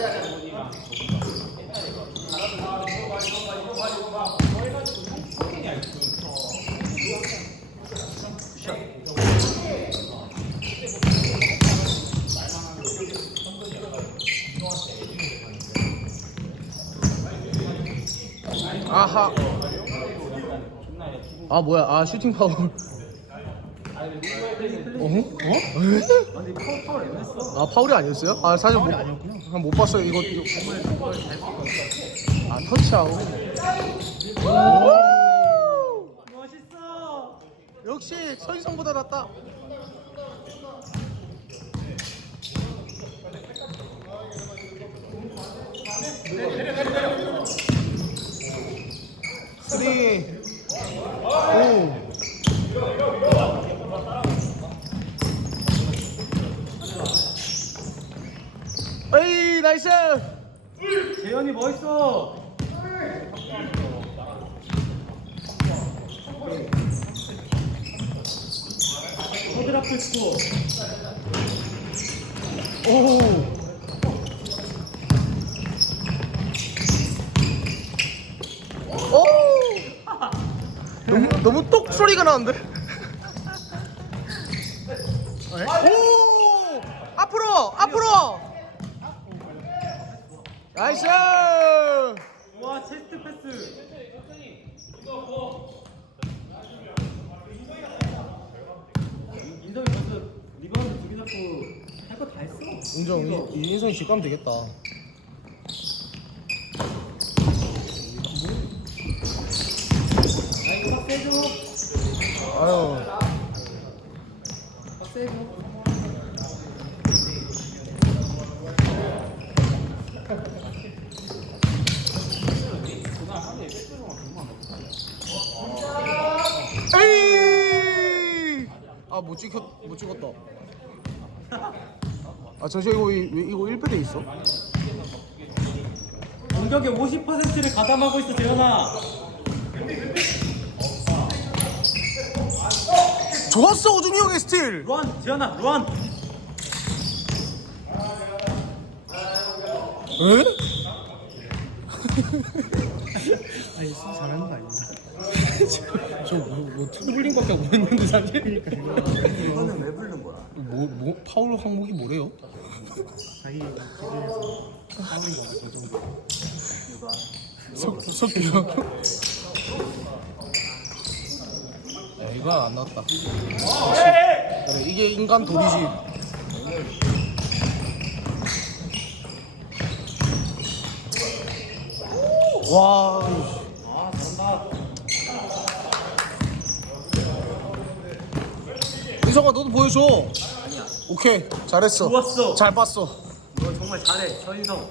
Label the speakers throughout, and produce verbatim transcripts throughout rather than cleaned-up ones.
Speaker 1: 아하. 아 뭐야? 아 슈팅 파울. 어? 어? 아 파울이 아니었어요? 아 사실 못, 그냥 못 봤어요. 이거, 이거. 아 터치아웃.
Speaker 2: 멋있어.
Speaker 1: 역시 서희성보다 낫다. 쓰리. 오. 에이 나이스.
Speaker 2: 재현이 멋있어. 허드라플 스코어.
Speaker 1: 오. 오. 너무 너무 똑 소리가 나는데. 오. 앞으로 앞으로. 나이스.
Speaker 2: 와 체스트 패스. 인성이 벌써 리바운드 두 개 잡고 할 거 다 했어.
Speaker 1: 인정. 이, 이 인성이 집 가면 되겠다.
Speaker 2: 아 이거 확 세줘.
Speaker 1: 아유.
Speaker 2: 확 세줘.
Speaker 1: 에이. 아 못 찍혔 못 찍었다. 아 저저 이거 왜, 왜 이거 일 패돼 있어?
Speaker 2: 공격의 오십 퍼센트를 가담하고 있어 재현아.
Speaker 1: 좋았어 오준이 형의 스틸.
Speaker 2: 런 재현아 런.
Speaker 1: 에?
Speaker 2: 아니 진짜 잘하는 거 아닙니다.
Speaker 1: 저뭐 트블링밖에 못 했는데 사실.
Speaker 2: 이거는 왜 부른 거야?
Speaker 1: 뭐, 뭐 파울 항목이 뭐래요?
Speaker 2: 자기 기준에서 파울인 거저 정도. 누가?
Speaker 1: 석 석규요. 야 이거 안 나왔다. 그래 이게 인간 도리지. 와.
Speaker 2: 아 잘한다.
Speaker 1: 인성아 너도 보여줘.
Speaker 2: 아니야.
Speaker 1: 오케이 잘했어.
Speaker 2: 좋았어.
Speaker 1: 잘 봤어.
Speaker 2: 너 정말 잘해 서인성.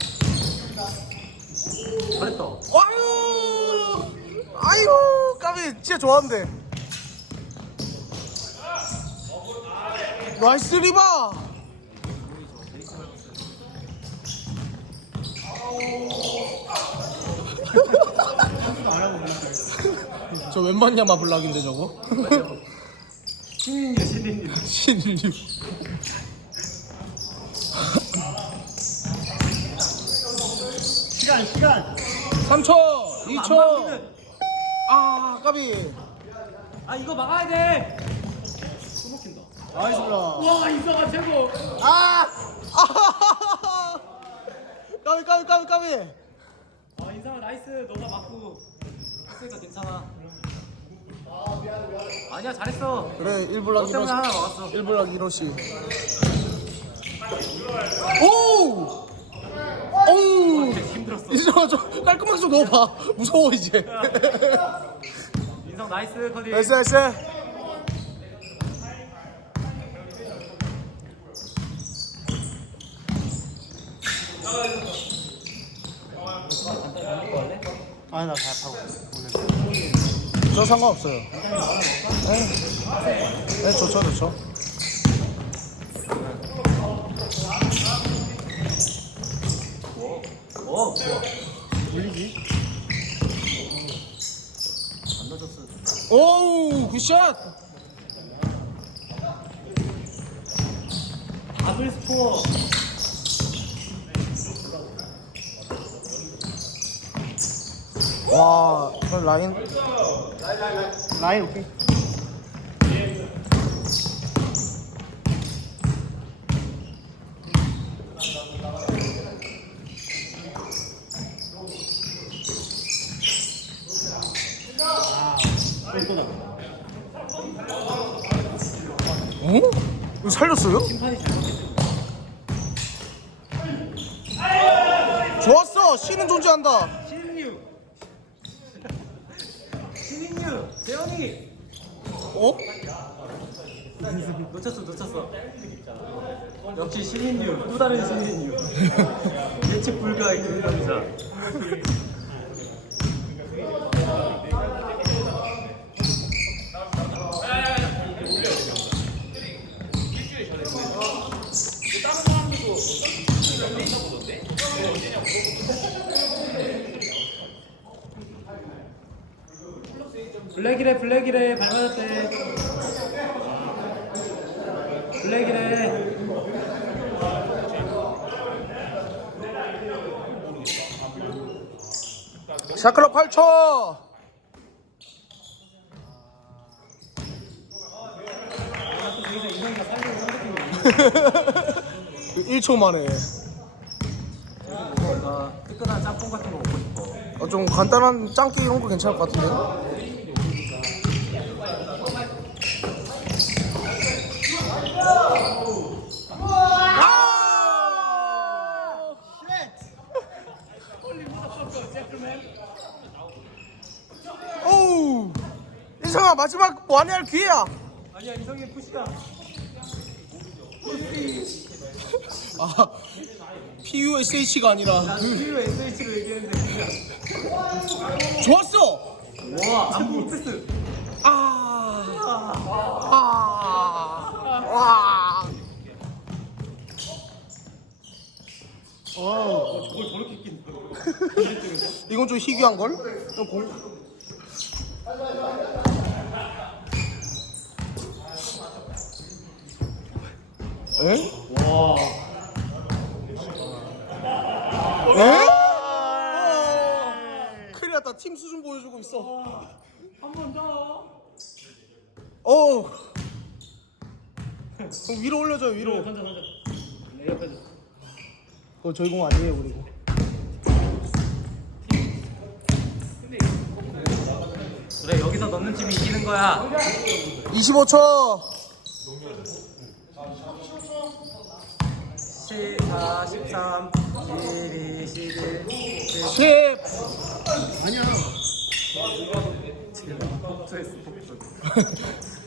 Speaker 2: 잘했다.
Speaker 1: 아유 아유 까비 진짜 좋아한대. 나이스 리바. 저 웬만냐 마블락인데 저거.
Speaker 2: 신인이야 신인이.
Speaker 1: 신류.
Speaker 2: 시간 시간.
Speaker 1: 삼 초 이
Speaker 2: 안
Speaker 1: 초.
Speaker 2: 막히는.
Speaker 1: 아 까비.
Speaker 2: 아 이거 막아야 돼. 또 먹힌다.
Speaker 1: 나이스다.
Speaker 2: 와 인성아 최고.
Speaker 1: 아! 아! 까비 까비 까비 까비.
Speaker 2: 아 인성아 나이스. 너가 맞고 했으니까 괜찮아. 아니야 잘했어.
Speaker 1: 그래 일블락
Speaker 2: 너 때문에 하나 막았어.
Speaker 1: 일블락 이러시. 오! 오우!
Speaker 2: 되게 힘들었어.
Speaker 1: 인성아 좀 깔끔하게 좀 넣어봐. 무서워 이제.
Speaker 2: 인성 나이스 커디.
Speaker 1: 나이스 나이스.
Speaker 2: 아니 나 잘 타고
Speaker 1: 저 상관없어요. 네, 네 좋죠 좋죠.
Speaker 2: 오 좋아. 올리지. 안 넣어줬어.
Speaker 1: 오우 굿샷.
Speaker 2: 다블 스코어.
Speaker 1: 와, 그럼 라인. 라인 오케이. 어? 이거 살렸어요? 좋았어. C는 존재한다.
Speaker 2: 신인류 신인류 재현이
Speaker 1: 어?
Speaker 2: 놓쳤어 놓쳤어 역시 신인류 또 다른 신인류 예측 불가의 김남자 블랙이래 블랙이래 밟아졌대 블랙이래
Speaker 1: 샤클럽 팔 초.
Speaker 2: 여기서 이성이가 살리고 상대팀이
Speaker 1: 일 초 만에.
Speaker 2: 뭔가 뜨끈한 짬뽕 같은 거 먹고 싶어
Speaker 1: 어, 좀 간단한 짱깨 이런 거 괜찮을 것 같은데? 오우! 이성아 마지막 완이 할 기회야!
Speaker 2: 아니야 이성이 푸시다
Speaker 1: 아 피유에스에이치가 아니라
Speaker 2: 난 T로 에스에이치로 얘기했는데 그냥
Speaker 1: 좋았어!
Speaker 2: 와 안무 패스
Speaker 1: 아, 아, 와. 와.
Speaker 2: 저걸 저렇게 낀
Speaker 1: 이건 좀 희귀한 걸? 좀 공. 에?
Speaker 2: 와
Speaker 1: 에? 큰일 났다. 팀 수준 보여주고 있어.
Speaker 2: 한 번 더.
Speaker 1: 어. 그럼 위로 올려줘요, 위로.
Speaker 2: 던져 던져. 레이업 해줘.
Speaker 1: 그거 저희 공 아니에요, 그리고.
Speaker 2: 그래 여기서 넣는 팀이 이기는 거야.
Speaker 1: 이십오 초.
Speaker 2: 십사, 십삼, 십이, 십일,
Speaker 1: 십.
Speaker 2: 아니야. 지금 폭주했어 폭주.